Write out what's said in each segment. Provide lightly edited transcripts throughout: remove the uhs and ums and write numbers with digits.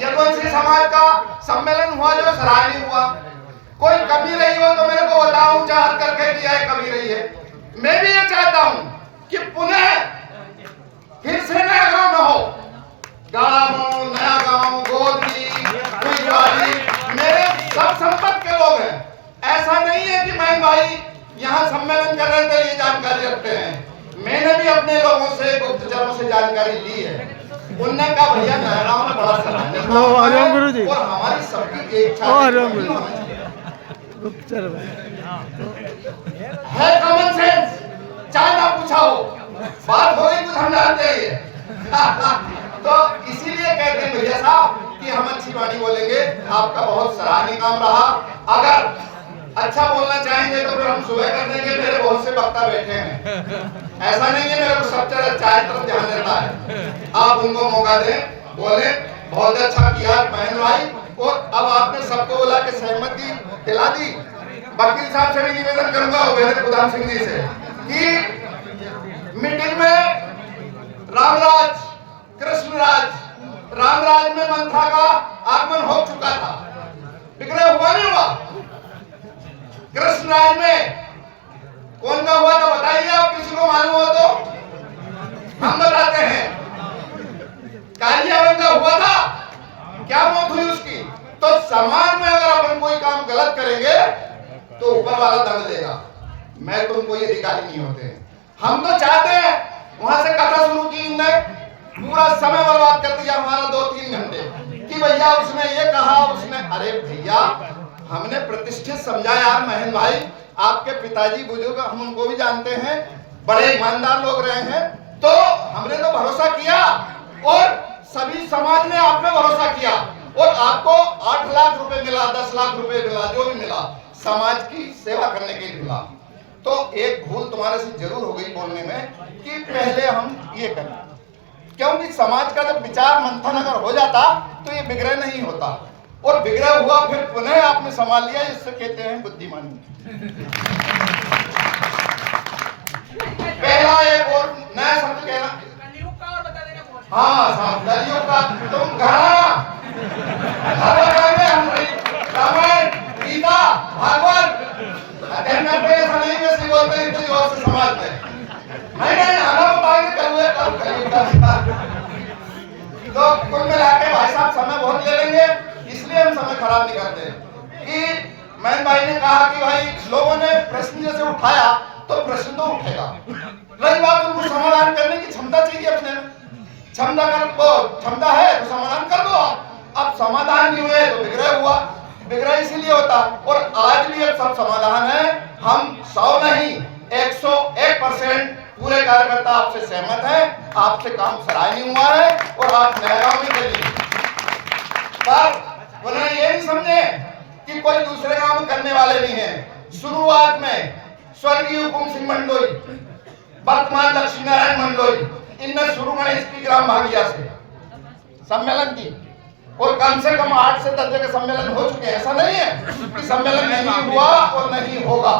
यदुवंशी समाज का सम्मेलन हुआ जो सराहनीय हुआ। कोई कमी रही हो तो मेरे को बताओ, चाहत करके कि यह कमी रही है। मैं भी ये चाहता हूं कि पुनः फिर से नया गांव न हो, गांव, नया गांव, गोदरी, कुईवाड़ी मेरे सब संपर्क के लोग हैं। ऐसा नहीं है कि मैं भाई यहाँ सम्मेलन कर रहे थे ये जानकारी रखते हैं। मैंने भी अपने लोगों से, गुप्तचरों से जानकारी ली है। उनने कहा भैया नया गांव में बड़ा सराहनीय गुरुजी और हमारी सबकी इच्छा है कॉमन सेंस, चाहे ना पूछा हो, बात हो गई कुछ हम जानते हैं। तो इसीलिए कहते हैं भैया साहब कि हम अच्छी वाणी बोलेंगे। आपका बहुत सराहनीय काम रहा। अगर अच्छा बोलना चाहेंगे तो फिर हम सुबह कर देंगे। मेरे बहुत से वक्ता बैठे हैं, ऐसा नहीं है मेरे को सब चाय तरफ ध्यान देता है। आप उनको मौका दें, बोले बहुत अच्छा किया बहन भाई। और अब आपने सबको बोला कि सहमति दिला दी। वकील साहब से भी निवेदन करूंगा उपेंद्र कुदाम सिंह जी से कि मीटिंग में रामराज, कृष्णराज, रामराज में मंत्रा का आगमन हो चुका था, विग्रह हुआ नहीं हुआ। कृष्णराज में कौन का हुआ था बताइए, आप किसी को मालूम हो तो हम बताते हैं। कालियावन का हुआ था, क्या मौत हुई उसकी। तो समाज में अगर अपन कोई काम गलत करेंगे तो ऊपर वाला दंड देगा। मैं तुम कोई अधिकारी नहीं होते। हम तो चाहते हैं, वहां से कथा शुरू की, इनने पूरा समय बर्बाद कर दिया हमारा 2-3 घंटे कि भैया उसने ये कहा, उसने। अरे भैया हमने प्रतिष्ठित समझा यार महन भाई, आपके पिताजी बुजुर्ग हम उनको भी जानते हैं, बड़े ईमानदार लोग रहे हैं। तो हमने तो भरोसा किया और सभी समाज ने आप पे भरोसा किया और आपको 8 लाख रुपए मिला, 10 लाख रुपए मिला, जो भी मिला समाज की सेवा करने के लिए मिला। तो एक भूल तुम्हारे से जरूर हो गई बोलने में कि पहले हम ये करें, क्योंकि समाज का जब विचार मंथन अगर हो जाता तो ये विग्रह नहीं होता। और विग्रह हुआ फिर पुनः आपने संभाल लिया, इससे कहते हैं बुद्धिमानी। पहला एक और नया शब्द कहना, हाँ साहब कलियुग का। तुम घराना हम रामायण, गीता, भागवत अध्ययन करते हैं, ऐसा नहीं वैसे बोलते हैं किसी और से समाज में। नहीं हमें बताएंगे कलियुग का। तो कुल मिला के भाई साहब समय बहुत ले लेंगे, इसलिए हम समय खराब नहीं करते। कि मैन भाई ने कहा कि भाई लोगों ने प्रश्न जैसे उठाया तो प्रश्न तो उठेगा, रही बात उनको समाधान करने की क्षमता चाहिए अपने में। क्षमता है तो समाधान कर दो। अब समाधान नहीं हुए तो विग्रह हुआ। विग्रह इसीलिए होता। और आज भी अब सब समाधान है। हम 100 नहीं 101% पूरे कार्यकर्ता आपसे सहमत हैं, आपसे काम सराहनीय हुआ है और आप नया गांव में चलिए। पर उन्हें ये नहीं समझे कि कोई दूसरे गांव में करने वाले नहीं है। शुरुआत में स्वर्गीय हुकुम सिंह मंडोई, वर्तमान लक्ष्मी नारायण मंडोई, इनने शुरू में इसकी ग्राम भागिया से सम्मेलन की और कम से कम 8 से 10 जगह सम्मेलन हो चुके हैं। ऐसा नहीं है कि सम्मेलन नहीं हुआ और नहीं होगा।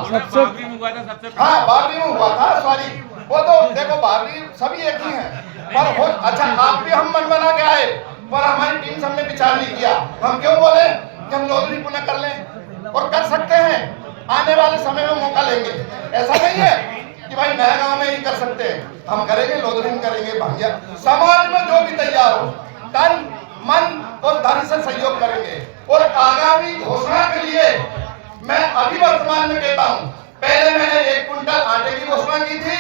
हाँ बाबरी में हुआ था, सॉरी वो तो देखो बाबरी सभी एक ही हैं। पर हो अच्छा आप भी हम मन बना के आए, पर हमारी टीम सबने विचार नहीं किया। हम क्यों बोले कि हम लोधरी पुनः कर लें, और कर सकते हैं, आने वाले समय में मौका लेंगे। ऐसा नहीं है कि भाई नया गांव में ही कर सकते हैं, हम करेंगे, लोधरी में करेंगे, भांगिया समाज में जो भी तैयार हो तन मन और धन से सहयोग करेंगे। और आगामी घोषणा के लिए मैं अभी वर्तमान में कहता हूं, पहले मैंने 1 कुंटल आटे की घोषणा की थी,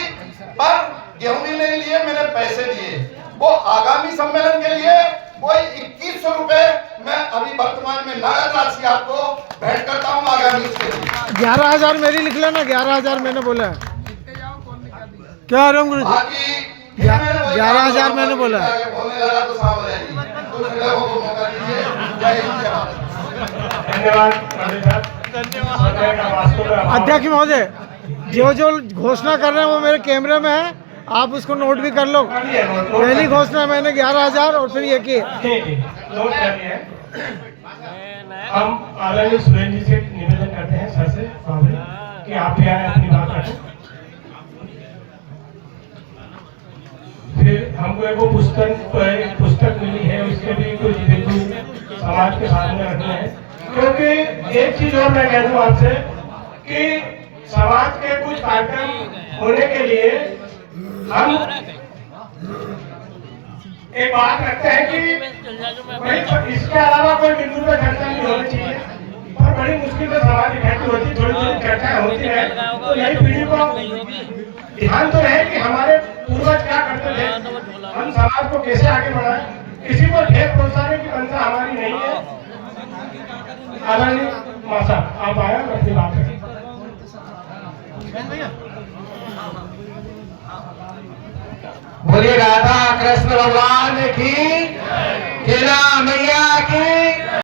पर गेहूं भी नहीं लिए, मैंने पैसे दिए। वो आगामी सम्मेलन के लिए कोई 2100 रुपए मैं अभी वर्तमान में नगद राशि आपको भेंट करता हूँ। आगामी 11,000 मेरी लिख लेना, 11,000 मैंने बोला है। क्या राम गुरु जी 11,000 मैंने बोला है। अध्यक्ष महोदय, जो जो घोषणा कर रहे हैं वो मेरे कैमरे में है, आप उसको नोट भी कर लो। पहली घोषणा मैंने 11,000 और फिर ये की नोट करनी है। हम आदरणीय सुरेंद्र जी से निवेदन करते हैं सर से कि आप यहाँ अपनी बात रखें। फिर हमको एक पुस्तक मिली है, उसके भी कुछ बिंदु समाज के सामने रखने हैं। क्योंकि एक चीज और मैं कह दूं आपसे कि समाज के कुछ कार्यक्रम होने के लिए हम एक बात रखते हैं कि भाई इसके अलावा कोई बिंदु पे चर्चा नहीं होनी चाहिए, और बड़ी मुश्किल से समाज इकट्ठी होती, थोड़ी थोड़ी चर्चा होती है। तो नई पीढ़ी को ध्यान तो रहे कि हमारे पूर्वज क्या करते थे, हम समाज को कैसे आगे बढ़ाएं। किसी को ढेर पहुंचाने की मंशा हमारी नहीं है। आदरणीय मासा आप आया और अपनी बात करें। बोलिए राधा कृष्ण भगवान की